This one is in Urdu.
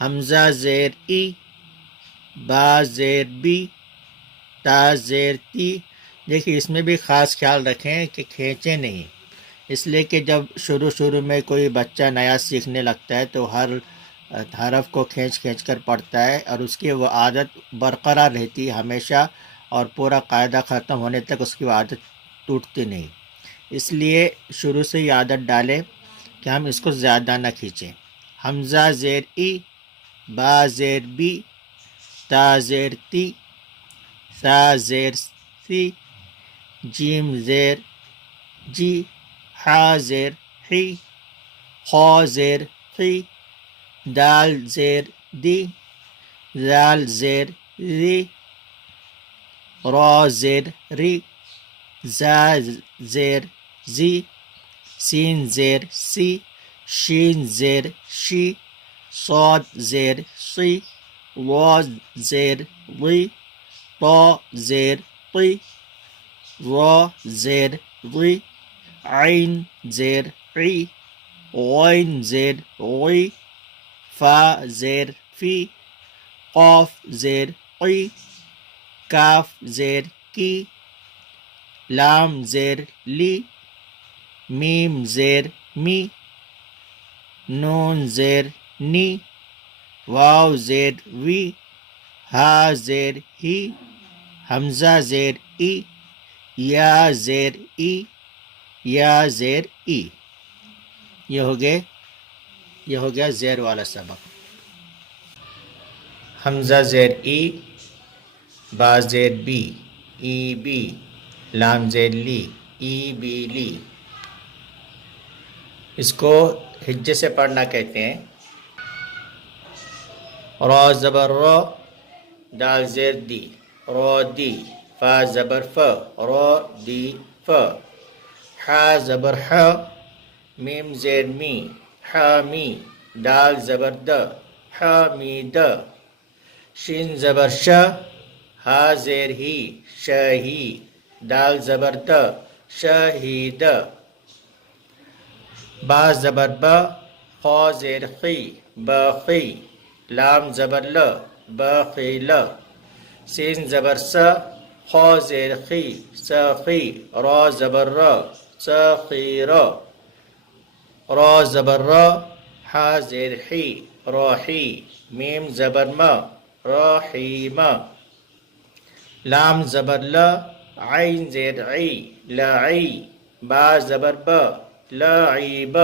حمزہ زیر ای، با زیر بی، تا زیر تی. دیکھیے اس میں بھی خاص خیال رکھیں کہ کھینچیں نہیں، اس لیے کہ جب شروع میں کوئی بچہ نیا سیکھنے لگتا ہے تو ہر حرف کو کھینچ کر پڑھتا ہے، اور اس کی وہ عادت برقرار رہتی ہے ہمیشہ، اور پورا قاعدہ ختم ہونے تک اس کی وہ عادت ٹوٹتی نہیں. اس لیے شروع سے ہی عادت ڈالیں کہ ہم اس کو زیادہ نہ کھینچیں. حمزہ زیر ای، با زیر بی، تا زیر تی، سا زیر سی، جیم زیر جی، حا زیر حی، خا زیر خی، دال زیر دی، زال زیر ری، را زیر ری، زا زیر زی، سین زیر سی، شین زیر شی، صاد زیر صی، وا زیر وی، طا زیر طی، را زیر ضی، عین زیر عی، غین زیر غی، فا زیر فی، قاف زیر قی، کاف زیر کی، لام زیر لی، میم زیر می، نون زیر نی، واو زیر وی، ہا زیر ہی، حمزہ زیر ای، یا زیر ای، یا زیر ای. یہ ہو گیا زیر والا سبق. حمزہ زیر ای، با زیر بی، ای بی، لام زیر لی، ای بی لی. اس کو ہجے سے پڑھنا کہتے ہیں. را زبر را، دال زیر دی، را دی، فا زبر ف، را دی ف، حا زبر ح، میم زیر می، حا می، دال زبر د، حا می د، شین زبر ش، ہا زیر ہی، ش ہی، دال زبر د، ش ہی د، با زبر ب، خا زیر خی، ب خی، لام زبر ل، ب خی ل، سین زبر س، خا زیر خی، س خی، را زبر ر، س خی ر، را زبر را، حا زیر حی، راحی، میم زبر م، راحیم، لام زبر ل، عین زیر عی، لعی، با زبر ب، لعیب.